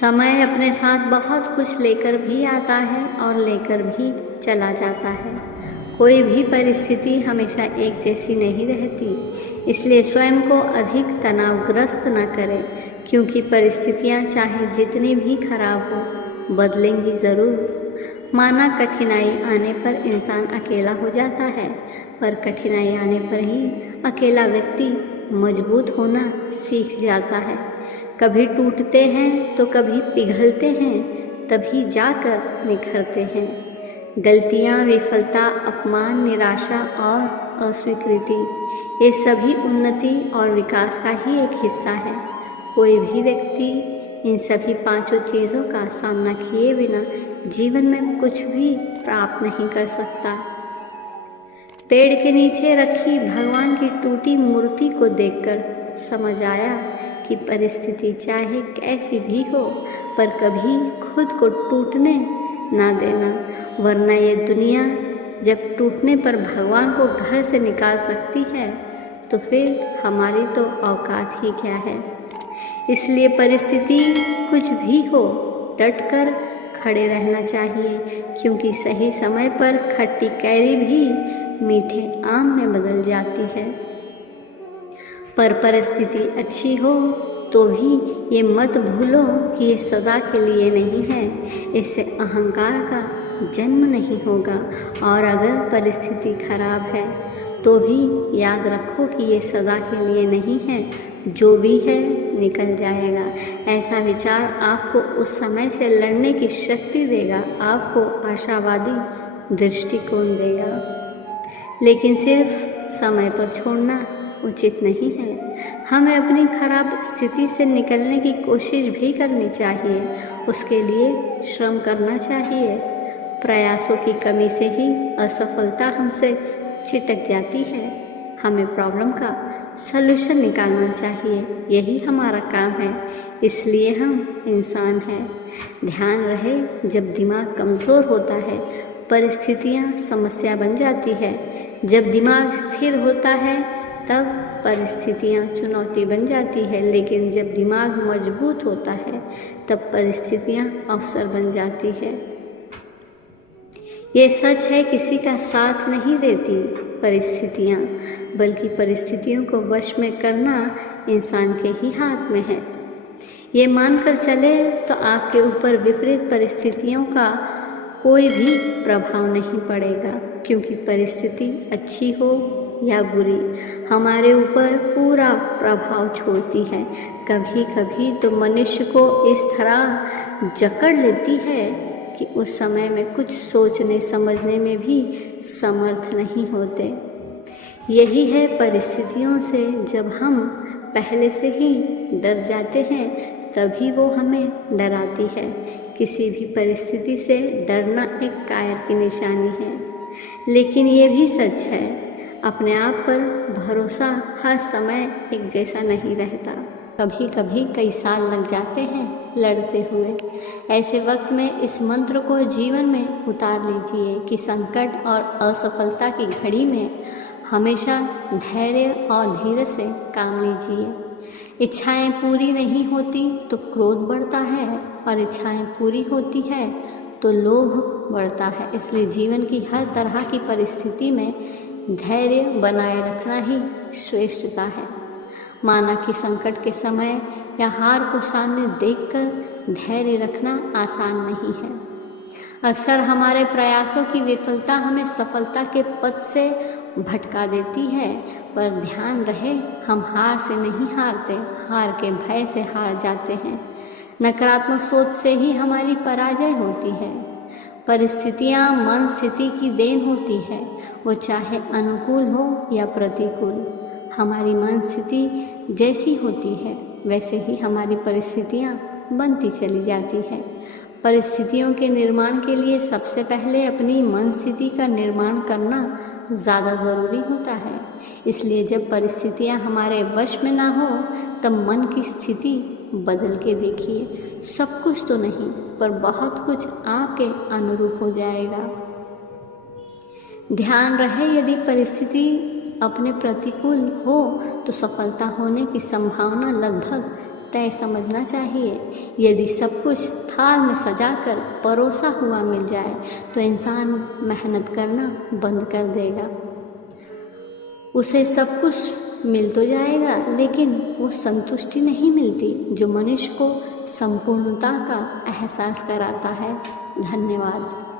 समय अपने साथ बहुत कुछ लेकर भी आता है और लेकर भी चला जाता है। कोई भी परिस्थिति हमेशा एक जैसी नहीं रहती, इसलिए स्वयं को अधिक तनावग्रस्त न करें, क्योंकि परिस्थितियां चाहे जितनी भी खराब हो बदलेंगी ज़रूर। माना कठिनाई आने पर इंसान अकेला हो जाता है, पर कठिनाई आने पर ही अकेला व्यक्ति मजबूत होना सीख जाता है। कभी टूटते हैं तो कभी पिघलते हैं, तभी जाकर निखरते हैं। गलतियाँ, विफलता, अपमान, निराशा और अस्वीकृति, ये सभी उन्नति और विकास का ही एक हिस्सा है। कोई भी व्यक्ति इन सभी पांचों चीज़ों का सामना किए बिना जीवन में कुछ भी प्राप्त नहीं कर सकता। पेड़ के नीचे रखी भगवान की टूटी मूर्ति को देखकर समझ आया कि परिस्थिति चाहे कैसी भी हो, पर कभी खुद को टूटने ना देना, वरना ये दुनिया जब टूटने पर भगवान को घर से निकाल सकती है तो फिर हमारी तो औकात ही क्या है। इसलिए परिस्थिति कुछ भी हो, डटकर खड़े रहना चाहिए, क्योंकि सही समय पर खट्टी कैरी भी मीठे आम में बदल जाती है। पर परिस्थिति अच्छी हो तो भी ये मत भूलो कि ये सदा के लिए नहीं है, इससे अहंकार का जन्म नहीं होगा। और अगर परिस्थिति खराब है तो भी याद रखो कि ये सदा के लिए नहीं है, जो भी है निकल जाएगा। ऐसा विचार आपको उस समय से लड़ने की शक्ति देगा, आपको आशावादी दृष्टिकोण देगा। लेकिन सिर्फ समय पर छोड़ना उचित नहीं है। हमें अपनी खराब स्थिति से निकलने की कोशिश भी करनी चाहिए, उसके लिए श्रम करना चाहिए। प्रयासों की कमी से ही असफलता हमसे चिटक जाती है। हमें प्रॉब्लम का सलूशन निकालना चाहिए, यही हमारा काम है, इसलिए हम इंसान हैं। ध्यान रहे, जब दिमाग कमज़ोर होता है परिस्थितियाँ समस्या बन जाती है, जब दिमाग स्थिर होता है तब परिस्थितियाँ चुनौती बन जाती है, लेकिन जब दिमाग मजबूत होता है तब परिस्थितियाँ अवसर बन जाती है। ये सच है, किसी का साथ नहीं देती परिस्थितियाँ, बल्कि परिस्थितियों को वश में करना इंसान के ही हाथ में है। ये मानकर चले तो आपके ऊपर विपरीत परिस्थितियों का कोई भी प्रभाव नहीं पड़ेगा, क्योंकि परिस्थिति अच्छी हो या बुरी हमारे ऊपर पूरा प्रभाव छोड़ती है। कभी कभी तो मनुष्य को इस तरह जकड़ लेती है कि उस समय में कुछ सोचने समझने में भी समर्थ नहीं होते। यही है परिस्थितियों से जब हम पहले से ही डर जाते हैं, तभी वो हमें डराती है। किसी भी परिस्थिति से डरना एक कायर की निशानी है। लेकिन ये भी सच है, अपने आप पर भरोसा हर समय एक जैसा नहीं रहता। कभी कभी कई साल लग जाते हैं लड़ते हुए। ऐसे वक्त में इस मंत्र को जीवन में उतार लीजिए कि संकट और असफलता की घड़ी में हमेशा धैर्य और धीरज से काम लीजिए। इच्छाएं पूरी नहीं होती तो क्रोध बढ़ता है, और इच्छाएं पूरी होती है तो लोभ बढ़ता है। इसलिए जीवन की हर तरह की परिस्थिति में धैर्य बनाए रखना ही श्रेष्ठता है। माना कि संकट के समय या हार को सामने देखकर धैर्य रखना आसान नहीं है। अक्सर हमारे प्रयासों की विफलता हमें सफलता के पथ से भटका देती है, पर ध्यान रहे, हम हार से नहीं हारते, हार के भय से हार जाते हैं। नकारात्मक सोच से ही हमारी पराजय होती है। परिस्थितियाँ मन स्थिति की देन होती है, वो चाहे अनुकूल हो या प्रतिकूल। हमारी मन स्थिति जैसी होती है वैसे ही हमारी परिस्थितियाँ बनती चली जाती है। परिस्थितियों के निर्माण के लिए सबसे पहले अपनी मन स्थिति का निर्माण करना ज़्यादा ज़रूरी होता है। इसलिए जब परिस्थितियाँ हमारे वश में ना हो तब मन की स्थिति बदल के देखिए। सब कुछ तो नहीं, पर बहुत कुछ आपके अनुरूप हो जाएगा। ध्यान रहे, यदि परिस्थिति अपने प्रतिकूल हो तो सफलता होने की संभावना लगभग तय समझना चाहिए। यदि सब कुछ थाल में सजाकर परोसा हुआ मिल जाए तो इंसान मेहनत करना बंद कर देगा। उसे सब कुछ मिल तो जाएगा लेकिन वो संतुष्टि नहीं मिलती जो मनुष्य को संपूर्णता का एहसास कराता है। धन्यवाद।